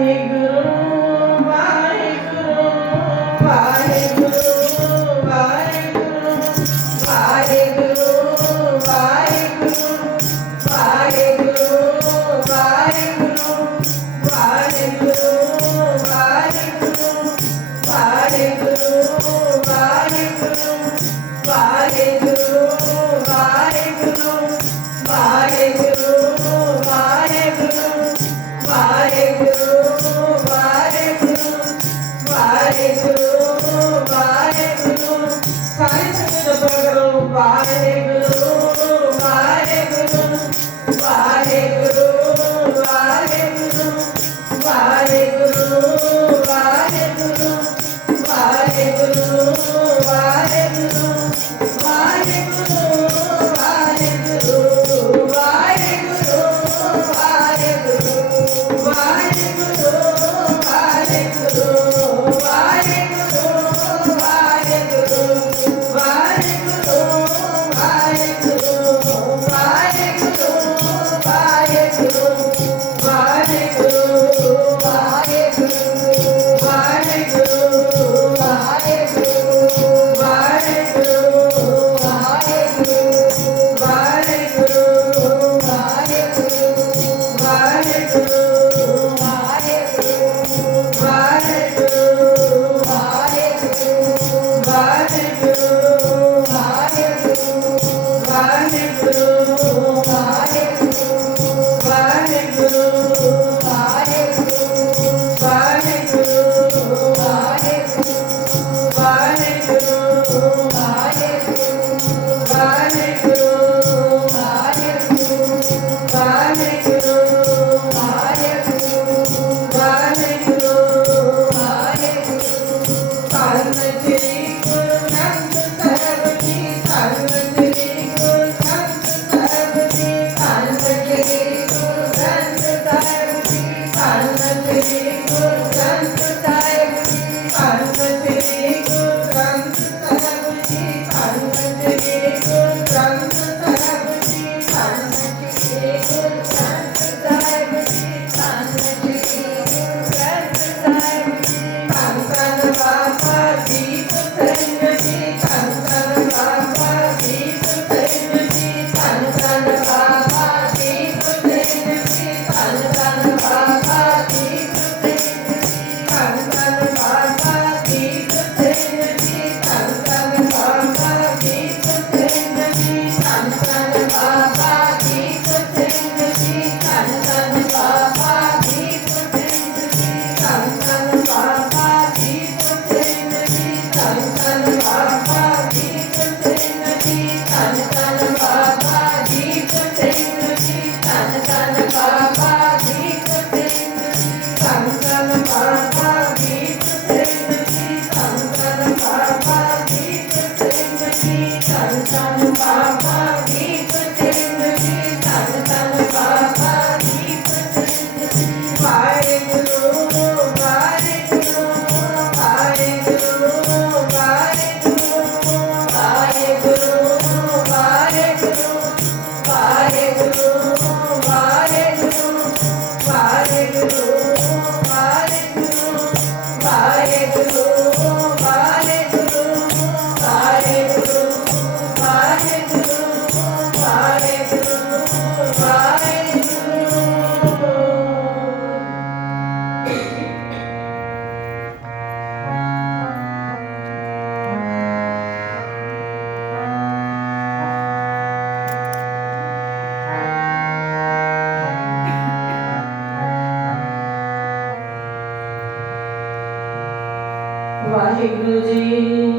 Hey, good. Waheguru ji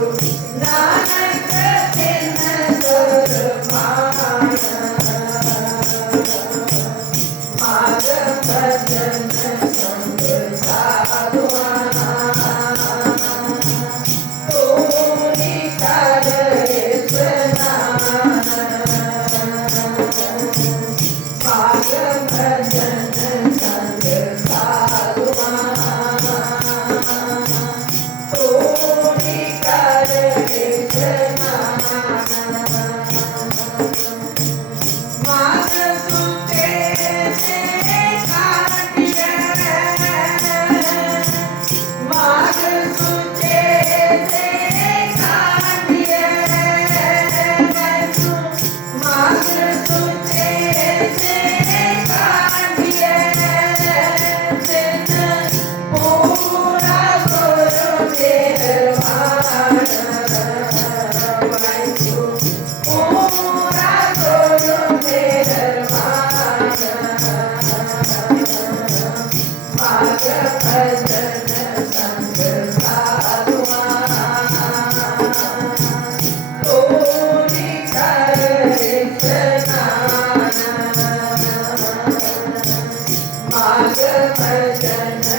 Bye. Yeah.